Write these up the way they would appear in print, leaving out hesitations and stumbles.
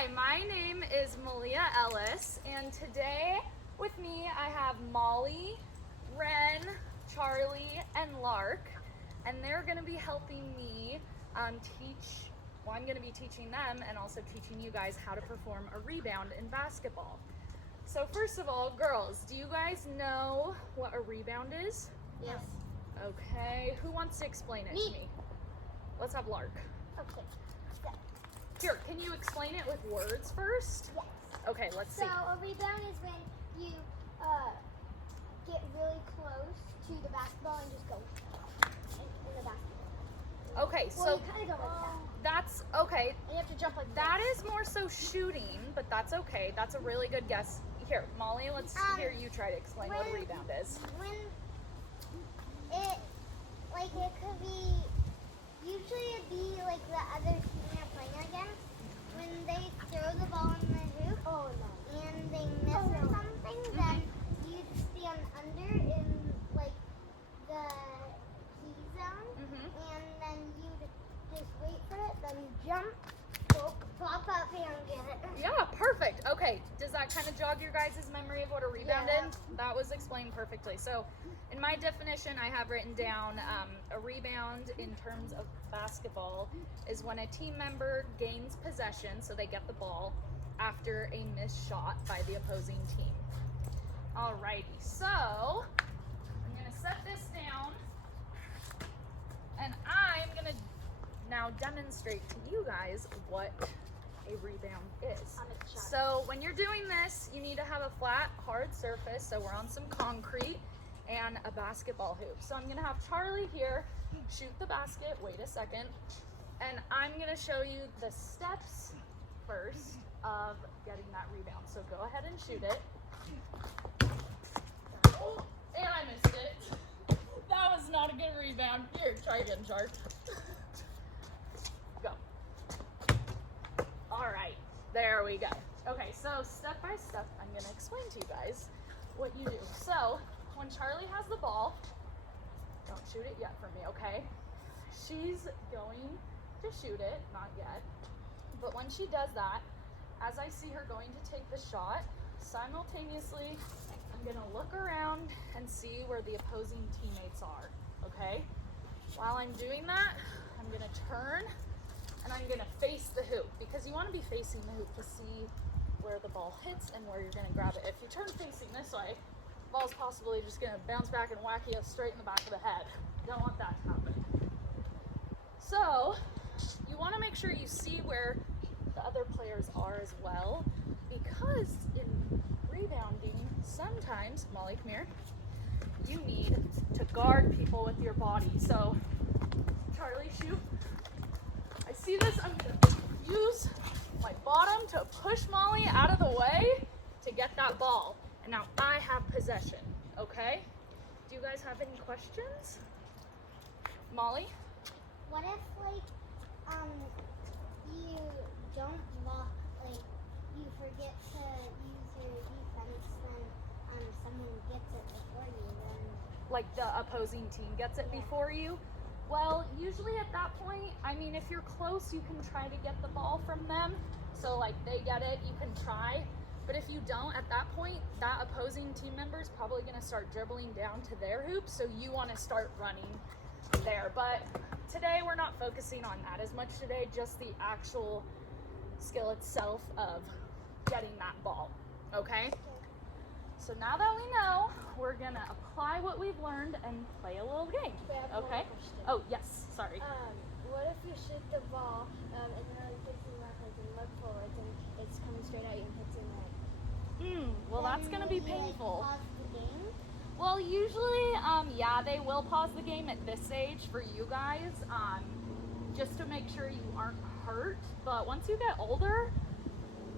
Hi, my name is Malia Ellis, and today with me I have Molly, Ren, Charlie, and Lark, and they're going to be helping me I'm going to be teaching them and also teaching you guys how to perform a rebound in basketball. So first of all, girls, do you guys know what a rebound is? Yes. Okay, who wants to explain it to me? Let's have Lark. Okay. So, Here, can you explain it with words first? yes. Okay, let's see. So a rebound is when you get really close to the basketball and just go in the basketball. Okay, Well, so you kind of go like that. that's okay. And you have to jump like That this. is more so shooting, but that's okay. That's a really good guess. Here, Molly, let's hear you try to explain what a rebound is. When it could be, usually it'd be like the other team you're playing against. When they throw the ball in the hoop and they miss or something, then you'd stand under in like the key zone, and then you'd just wait for it, then jump, pop up and get it. Yeah, perfect. Okay, does that kind of jog your guys' memory of what a rebound is? That was explained perfectly. So in my definition, I have written down a rebound in terms of basketball is when a team member gains possession, so they get the ball, after a missed shot by the opposing team. Alrighty, so I'm gonna set this down and I'm gonna now demonstrate to you guys what a rebound is. So when you're doing this, you need to have a flat, hard surface. So we're on some concrete and a basketball hoop. So I'm gonna have Charlie here shoot the basket. Wait a second. And I'm gonna show you the steps first of getting that rebound. So go ahead and shoot it. Oh, and I missed it. That was not a good rebound. Here, try again, Charlie. Go. All right, there we go. Okay, so step by step, I'm gonna explain to you guys what you do. So when Charlie has the ball, don't shoot it yet for me, okay? She's going to shoot it, not yet. But when she does that, as I see her going to take the shot, simultaneously, I'm gonna look around and see where the opposing teammates are, okay? While I'm doing that, I'm gonna turn and I'm gonna face the hoop, because you wanna be facing the hoop to see where the ball hits and where you're gonna grab it. If you turn facing this way, the ball's possibly just gonna bounce back and whack you straight in the back of the head. You don't want that to happen. So, you wanna make sure you see where the other players are as well, because in rebounding, sometimes, Molly, come here, you need to guard people with your body. So, Charlie, shoot. I see this, I'm gonna use my bottom to push Molly out of the way to get that ball. And now I have possession, okay? Do you guys have any questions? Molly? What if you don't you forget to use your defense, then someone gets it before you, then Like the opposing team gets it before you? Well, usually at that point, I mean, if you're close, you can try to get the ball from them. So like they get it, you can try. But if you don't, at that point, that opposing team member is probably gonna start dribbling down to their hoop, so you wanna start running there. But today we're not focusing on that as much today, just the actual skill itself of getting that ball, okay? So now that we know, we're gonna apply what we've learned and play a little game, okay? Oh, yes, sorry. What if you shoot the ball and then it hits in left and look forwards and it's coming straight at you and hits in right? Well, that's gonna be painful. Pause the game? Well, usually, yeah, they will pause the game at this age for you guys, just to make sure you aren't hurt. But once you get older,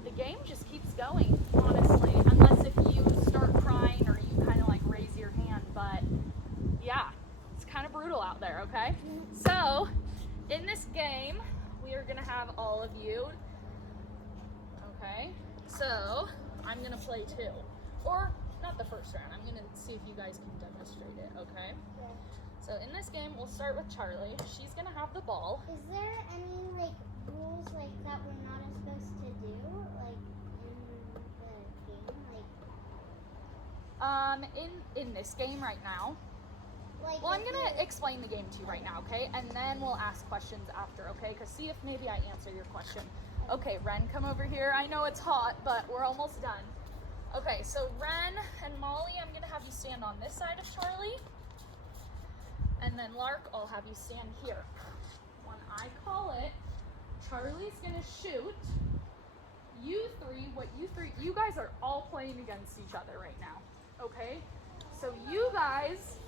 the game just keeps going, honestly, unless if you start crying or you kind of like raise your hand. But yeah, it's kind of brutal out there, okay? So in this game, we are gonna have all of you, okay? So I'm gonna play two, or not the first round. I'm gonna see if you guys can demonstrate it, okay? Yeah. So in this game, we'll start with Charlie. She's gonna have the ball. Is there any rules that we're not supposed to do? In this game right now. Like, Well, I'm if gonna you- explain the game to you right now, okay? And then we'll ask questions after, okay? Because see if maybe I answer your question. Okay, Ren, come over here. I know it's hot, but we're almost done. Okay, so Ren and Molly, I'm gonna have you stand on this side of Charlie. And then Lark, I'll have you stand here. When I call it, Charlie's gonna shoot. You guys are all playing against each other right now, okay? So you guys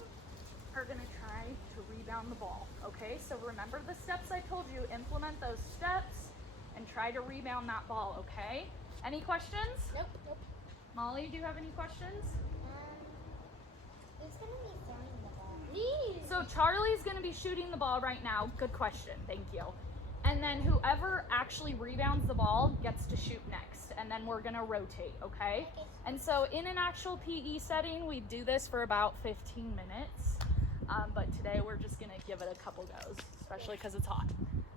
are gonna try to rebound the ball, okay? So remember the steps I told you, implement those steps and try to rebound that ball, okay? Any questions? Nope. Molly, do you have any questions? Who's gonna be throwing the ball? Me. So Charlie's gonna be shooting the ball right now. Good question, thank you. And then whoever actually rebounds the ball gets to shoot next. And then we're gonna rotate, okay? And so in an actual PE setting, we do this for about 15 minutes. But today we're just gonna give it a couple goes, especially because it's hot.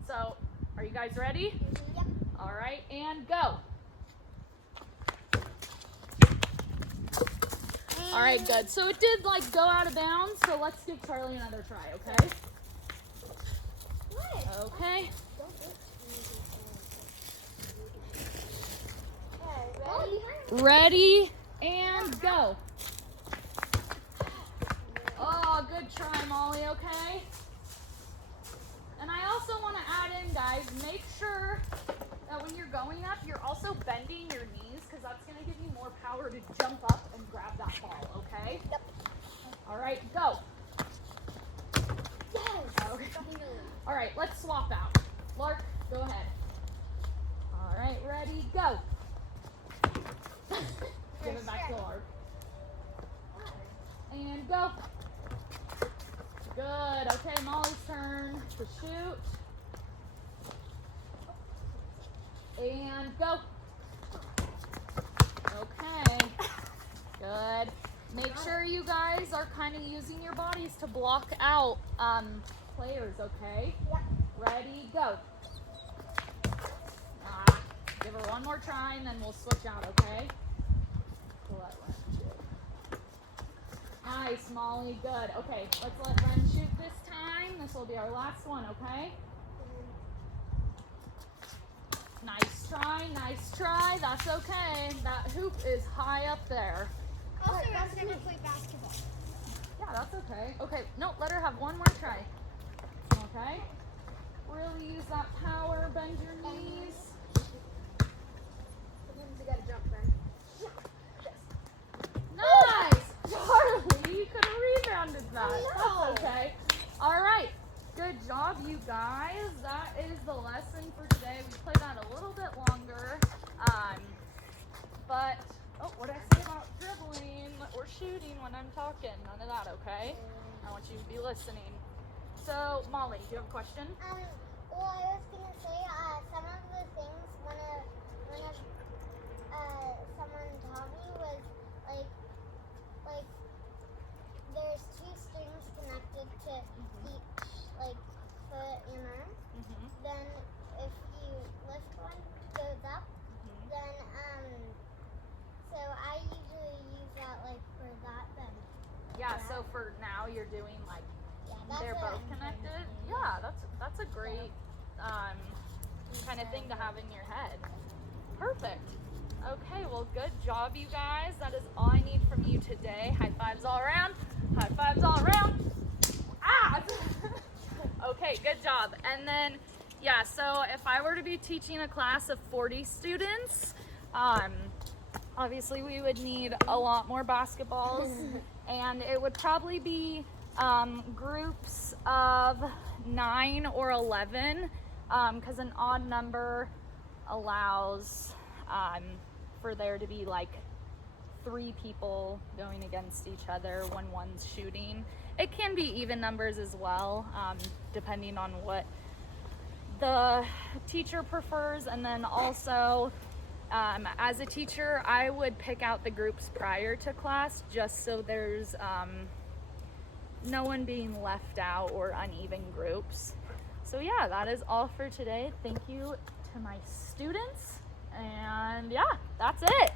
So, are you guys ready? Yep. All right, and go. All right, good. So it did like go out of bounds, so let's give Charlie another try, okay? What? Okay. Okay, Ready, and go. Oh, good try, Molly, okay? And I also want to add in, guys, make sure that when you're going up, you're also bending your knees because that's going to give you more power to jump up and grab that ball, okay? Yep. All right, go. Yes. Okay. All right, let's swap out. Lark, go ahead. All right, ready, go. Give it back to Lark. And go. Good. Okay, Molly's turn to shoot. And go. Okay. Good. Make sure you guys are kind of using your bodies to block out players, okay? Yep. Ready, go. Give her one more try and then we'll switch out, okay? Let Ren shoot. Nice, Molly, good. Okay, let's let Ren shoot this time. This will be our last one, okay? Nice try. That's okay. That hoop is high up there. Also, I've never played basketball. Yeah, that's okay. Okay, no, let her have one more try. Okay? Really use that power, bend your knees. Sometimes you gotta jump, then. Nice! Charlie, you could have rebounded that. I know. That's okay. All right. Good job, you guys. That is the lesson for today. We played that a little bit longer. But, what did I say about dribbling or shooting when I'm talking? None of that, okay? I want you to be listening. So, Molly, do you have a question? Well, I was gonna say, some of the things one of someone taught me was like there's two strings connected to each foot and arm. Then if you lift one, it goes up. Then so I usually use that for that then. Yeah, so for now you're doing Yeah, they're what both I'm connected. thinking. Yeah, that's a great kind of thing to have in your head. Perfect. Okay, well, good job, you guys. That is all I need from you today. High fives all around. High fives all around. Ah! Okay, good job. And then, yeah, so if I were to be teaching a class of 40 students, obviously we would need a lot more basketballs, and it would probably be groups of 9 or 11, because an odd number allows for there to be 3 people going against each other when one's shooting. It can be even numbers as well, depending on what the teacher prefers. And then also, as a teacher, I would pick out the groups prior to class just so there's no one being left out or uneven groups. So yeah, that is all for today. Thank you to my students, and yeah, that's it.